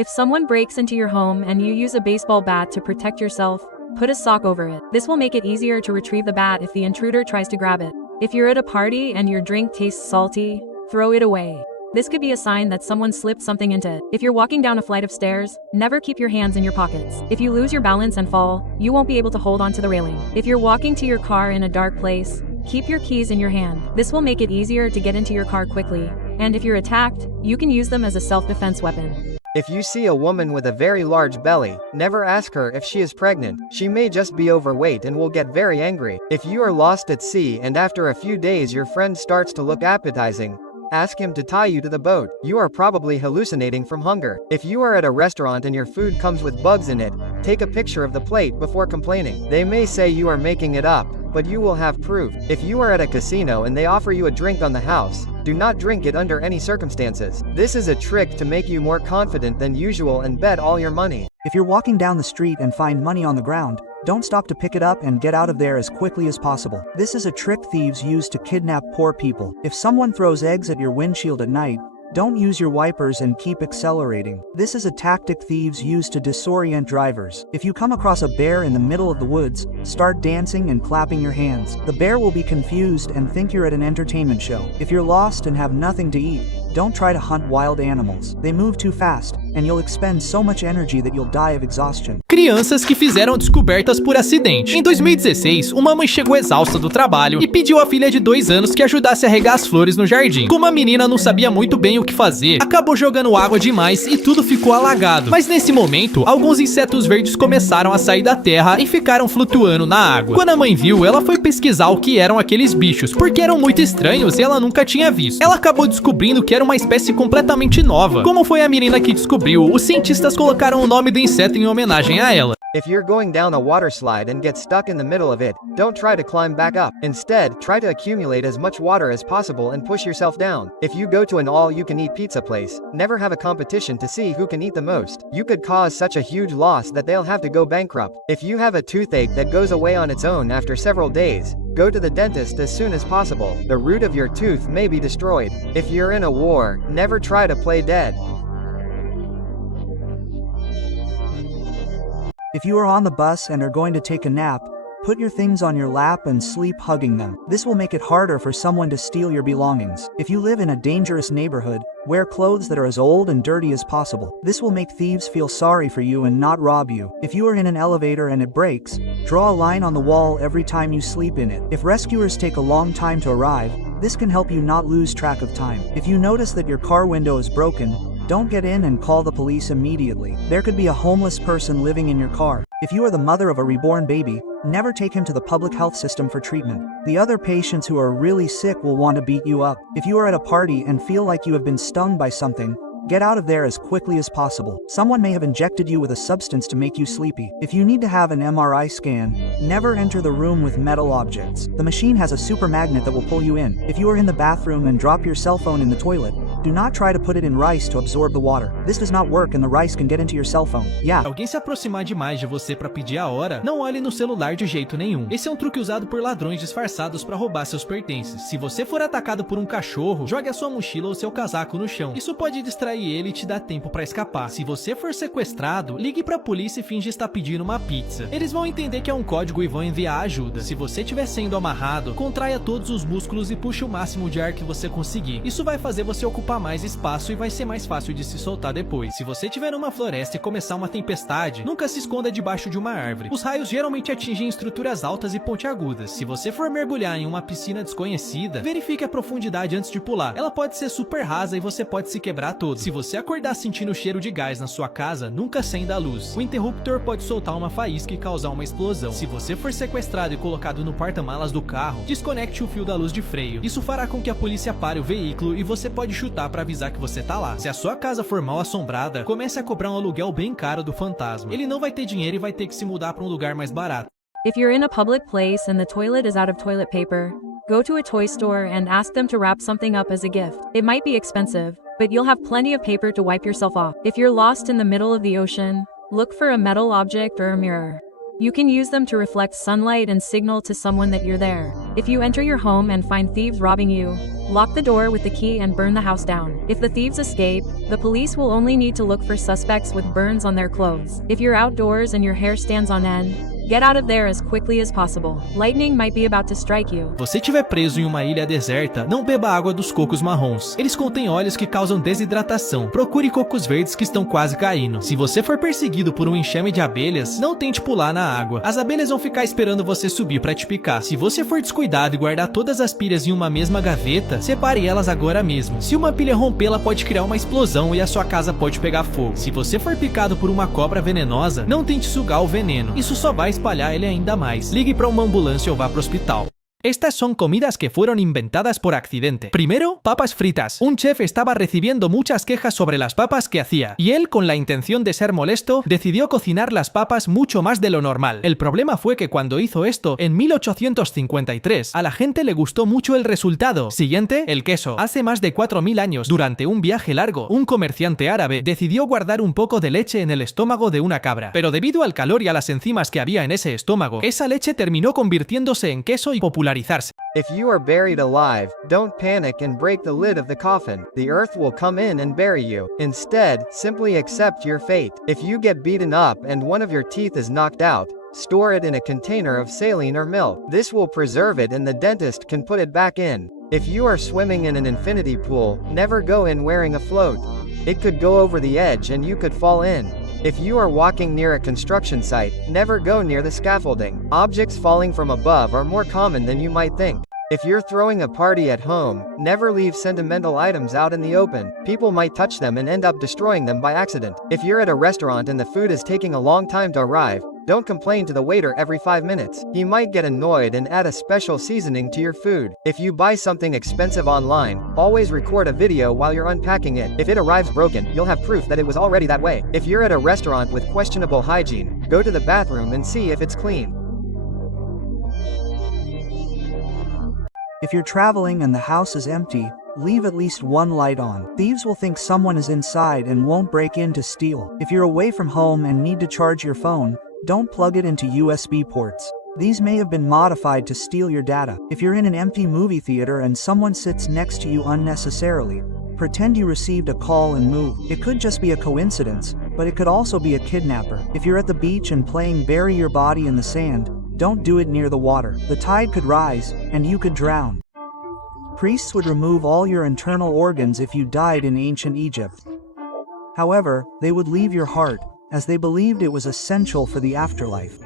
If someone breaks into your home and you use a baseball bat to protect yourself, put a sock over it. This will make it easier to retrieve the bat if the intruder tries to grab it. If you're at a party and your drink tastes salty, throw it away. This could be a sign that someone slipped something into it. If you're walking down a flight of stairs, never keep your hands in your pockets. If you lose your balance and fall, you won't be able to hold onto the railing. If you're walking to your car in a dark place, keep your keys in your hand. This will make it easier to get into your car quickly. And if you're attacked, you can use them as a self-defense weapon. If you see a woman with a very large belly, never ask her if she is pregnant. She may just be overweight and will get very angry. If you are lost at sea and after a few days your friend starts to look appetizing, ask him to tie you to the boat. You are probably hallucinating from hunger. If you are at a restaurant and your food comes with bugs in it, take a picture of the plate before complaining. They may say you are making it up, but you will have proof. If you are at a casino and they offer you a drink on the house, do not drink it under any circumstances. This is a trick to make you more confident than usual and bet all your money. If you're walking down the street and find money on the ground, don't stop to pick it up and get out of there as quickly as possible. This is a trick thieves use to kidnap poor people. If someone throws eggs at your windshield at night, don't use your wipers and keep accelerating. This is a tactic thieves use to disorient drivers. If you come across a bear in the middle of the woods, start dancing and clapping your hands. The bear will be confused and think you're at an entertainment show. If you're lost and have nothing to eat, don't try to hunt wild animals. They move too fast, and you'll expend so much energy that you'll die of exhaustion. Crianças que fizeram descobertas por acidente. Em 2016, uma mãe chegou exausta do trabalho e pediu à filha de 2 anos que ajudasse a regar as flores no jardim. Como a menina não sabia muito bem o que fazer, acabou jogando água demais e tudo ficou alagado. Mas nesse momento, alguns insetos verdes começaram a sair da terra e ficaram flutuando na água. Quando a mãe viu, ela foi pesquisar o que eram aqueles bichos, porque eram muito estranhos e ela nunca tinha visto. Ela acabou descobrindo que era uma espécie completamente nova. Como foi a menina que descobriu, os cientistas colocaram o nome do inseto em homenagem a ela. If you're going down a water slide and get stuck in the middle of it, don't try to climb back up. Instead, try to accumulate as much water as possible and push yourself down. If you go to an all-you-can-eat pizza place, never have a competition to see who can eat the most. You could cause such a huge loss that they'll have to go bankrupt. If you have a toothache that goes away on its own after several days, go to the dentist as soon as possible. The root of your tooth may be destroyed. If you're in a war, never try to play dead. If you are on the bus and are going to take a nap, put your things on your lap and sleep hugging them. This will make it harder for someone to steal your belongings. If you live in a dangerous neighborhood, wear clothes that are as old and dirty as possible. This will make thieves feel sorry for you and not rob you. If you are in an elevator and it breaks, draw a line on the wall every time you sleep in it. If rescuers take a long time to arrive, this can help you not lose track of time. If you notice that your car window is broken, don't get in and call the police immediately. There could be a homeless person living in your car. If you are the mother of a reborn baby, never take him to the public health system for treatment. The other patients who are really sick will want to beat you up. If you are at a party and feel like you have been stung by something, get out of there as quickly as possible. Someone may have injected you with a substance to make you sleepy. If you need to have an MRI scan, never enter the room with metal objects. The machine has a super magnet that will pull you in. If you are in the bathroom and drop your cell phone in the toilet, do not try to put it in rice to absorb the water. This does not work and the rice can get into your cell phone. Yeah. Alguém se aproximar demais de você para pedir a hora, não olhe no celular de jeito nenhum. Esse é um truque usado por ladrões disfarçados para roubar seus pertences. Se você for atacado por um cachorro, jogue a sua mochila ou seu casaco no chão. Isso pode distrair ele e te dar tempo para escapar. Se você for sequestrado, ligue para a polícia e finge estar pedindo uma pizza. Eles vão entender que é um código e vão enviar ajuda. Se você estiver sendo amarrado, contraia todos os músculos e puxe o máximo de ar que você conseguir. Isso vai fazer você ocupar mais espaço e vai ser mais fácil de se soltar depois. Se você estiver numa floresta e começar uma tempestade, nunca se esconda debaixo de uma árvore. Os raios geralmente atingem estruturas altas e pontiagudas. Se você for mergulhar em uma piscina desconhecida, verifique a profundidade antes de pular. Ela pode ser super rasa e você pode se quebrar todo. Se você acordar sentindo o cheiro de gás na sua casa, nunca acenda a luz. O interruptor pode soltar uma faísca e causar uma explosão. Se você for sequestrado e colocado no porta-malas do carro, desconecte o fio da luz de freio. Isso fará com que a polícia pare o veículo e você pode chutar para avisar que você tá lá. Se a sua casa for mal assombrada, comece a cobrar um aluguel bem caro do fantasma. Ele não vai ter dinheiro e vai ter que se mudar para um lugar mais barato. If you're in a public place and the toilet is out of toilet paper, go to a toy store and ask them to wrap something up as a gift. It might be expensive, but you'll have plenty of paper to wipe yourself off. If you're lost in the middle of the ocean, look for a metal object or a mirror. You can use them to reflect sunlight and signal to someone that you're there. If you enter your home and find thieves robbing you, lock the door with the key and burn the house down. If the thieves escape, the police will only need to look for suspects with burns on their clothes. If you're outdoors and your hair stands on end, get out of there as quickly as possible. Lightning might be about to strike you. Você estiver preso em uma ilha deserta, não beba água dos cocos marrons. Eles contêm óleos que causam desidratação. Procure cocos verdes que estão quase caindo. Se você for perseguido por um enxame de abelhas, não tente pular na água. As abelhas vão ficar esperando você subir para te picar. Se você for descuidado e guardar todas as pilhas em uma mesma gaveta, separe elas agora mesmo. Se uma pilha romper, ela pode criar uma explosão e a sua casa pode pegar fogo. Se você for picado por uma cobra venenosa, não tente sugar o veneno. Isso só vai espalhar ele ainda mais. Ligue para uma ambulância ou vá para o hospital. Estas son comidas que fueron inventadas por accidente. Primero, papas fritas. Un chef estaba recibiendo muchas quejas sobre las papas que hacía, y él, con la intención de ser molesto, decidió cocinar las papas mucho más de lo normal. El problema fue que cuando hizo esto, en 1853, a la gente le gustó mucho el resultado. Siguiente, el queso. Hace más de 4000 años, durante un viaje largo, un comerciante árabe decidió guardar un poco de leche en el estómago de una cabra. Pero debido al calor y a las enzimas que había en ese estómago, esa leche terminó convirtiéndose en queso y popularizarse. If you are buried alive, don't panic and break the lid of the coffin. The earth will come in and bury you. Instead, simply accept your fate. If you get beaten up and one of your teeth is knocked out, store it in a container of saline or milk. This will preserve it and the dentist can put it back in. If you are swimming in an infinity pool, never go in wearing a float. It could go over the edge and you could fall in. If you are walking near a construction site, never go near the scaffolding. Objects falling from above are more common than you might think. If you're throwing a party at home, never leave sentimental items out in the open. People might touch them and end up destroying them by accident. If you're at a restaurant and the food is taking a long time to arrive, don't complain to the waiter every 5 minutes. He might get annoyed and add a special seasoning to your food. If you buy something expensive online, always record a video while you're unpacking it. If it arrives broken, you'll have proof that it was already that way. If you're at a restaurant with questionable hygiene, go to the bathroom and see if it's clean. If you're traveling and the house is empty, leave at least one light on. Thieves will think someone is inside and won't break in to steal. If you're away from home and need to charge your phone, don't plug it into USB ports. These may have been modified to steal your data. If you're in an empty movie theater and someone sits next to you unnecessarily, pretend you received a call and move. It could just be a coincidence, but it could also be a kidnapper. If you're at the beach and playing bury your body in the sand, don't do it near the water. The tide could rise, and you could drown. Priests would remove all your internal organs if you died in ancient Egypt. However, they would leave your heart, as they believed it was essential for the afterlife.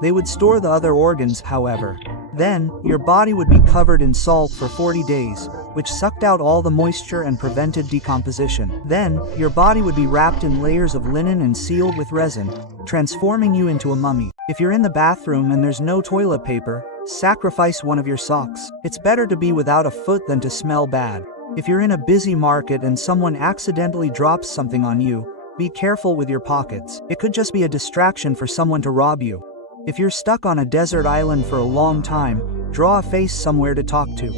They would store the other organs, however. Then, your body would be covered in salt for 40 days, which sucked out all the moisture and prevented decomposition. Then, your body would be wrapped in layers of linen and sealed with resin, transforming you into a mummy. If you're in the bathroom and there's no toilet paper, sacrifice one of your socks. It's better to be without a foot than to smell bad. If you're in a busy market and someone accidentally drops something on you, be careful with your pockets. It could just be a distraction for someone to rob you. If you're stuck on a desert island for a long time, draw a face somewhere to talk to.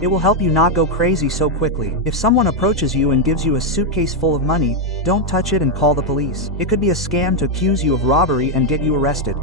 It will help you not go crazy so quickly. If someone approaches you and gives you a suitcase full of money, don't touch it and call the police. It could be a scam to accuse you of robbery and get you arrested.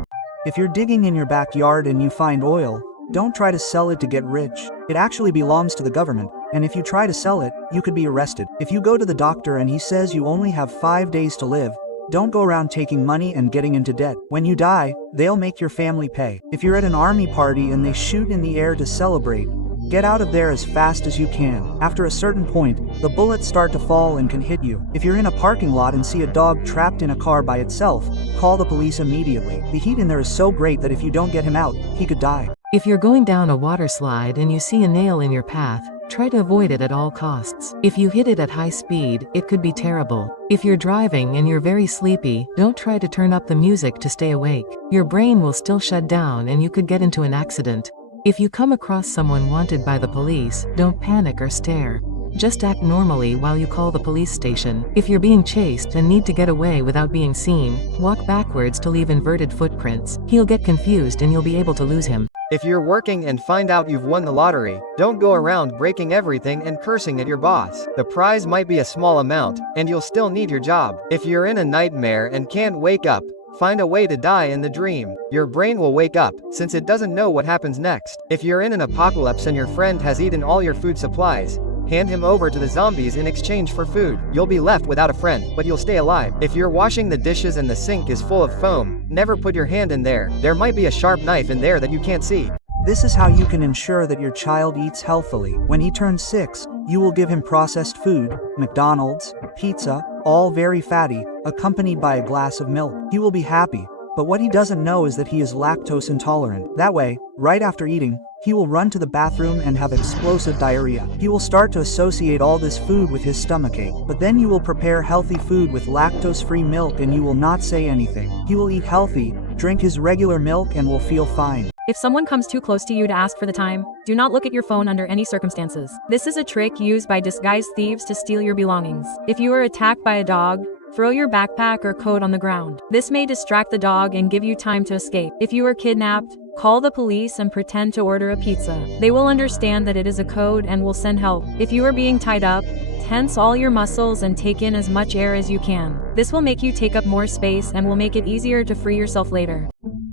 If you're digging in your backyard and you find oil, don't try to sell it to get rich. It actually belongs to the government, and if you try to sell it, you could be arrested. If you go to the doctor and he says you only have 5 days to live, don't go around taking money and getting into debt. When you die, they'll make your family pay. If you're at an army party and they shoot in the air to celebrate, get out of there as fast as you can. After a certain point, the bullets start to fall and can hit you. If you're in a parking lot and see a dog trapped in a car by itself, call the police immediately. The heat in there is so great that if you don't get him out, he could die. If you're going down a water slide and you see a nail in your path, try to avoid it at all costs. If you hit it at high speed, it could be terrible. If you're driving and you're very sleepy, don't try to turn up the music to stay awake. Your brain will still shut down and you could get into an accident. If you come across someone wanted by the police, don't panic or stare. Just act normally while you call the police station. If you're being chased and need to get away without being seen, walk backwards to leave inverted footprints. He'll get confused and you'll be able to lose him. If you're working and find out you've won the lottery, don't go around breaking everything and cursing at your boss. The prize might be a small amount, and you'll still need your job. If you're in a nightmare and can't wake up, Find a way to die in the dream. Your brain will wake up, since it doesn't know what happens next. If you're in an apocalypse and your friend has eaten all your food supplies, hand him over to the zombies in exchange for food. You'll be left without a friend, but you'll stay alive. If you're washing the dishes and the sink is full of foam, never put your hand in there. There might be a sharp knife in there that you can't see. This is how you can ensure that your child eats healthily. When he turns 6, you will give him processed food, McDonald's, pizza, all very fatty, accompanied by a glass of milk. He will be happy, but what he doesn't know is that he is lactose intolerant. That way, right after eating, he will run to the bathroom and have explosive diarrhea. He will start to associate all this food with his stomachache. But then you will prepare healthy food with lactose-free milk and you will not say anything. He will eat healthy, drink his regular milk and will feel fine. If someone comes too close to you to ask for the time, do not look at your phone under any circumstances. This is a trick used by disguised thieves to steal your belongings. If you are attacked by a dog, throw your backpack or coat on the ground. This may distract the dog and give you time to escape. If you are kidnapped, call the police and pretend to order a pizza. They will understand that it is a code and will send help. If you are being tied up, tense all your muscles and take in as much air as you can. This will make you take up more space and will make it easier to free yourself later.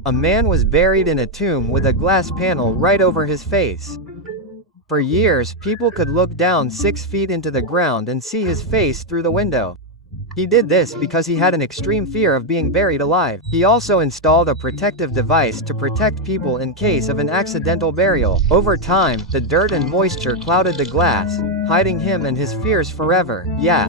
A man was buried in a tomb with a glass panel right over his face. For years, people could look down 6 feet into the ground and see his face through the window. He did this because he had an extreme fear of being buried alive. He also installed a protective device to protect people in case of an accidental burial. Over time, the dirt and moisture clouded the glass, hiding him and his fears forever. Yeah.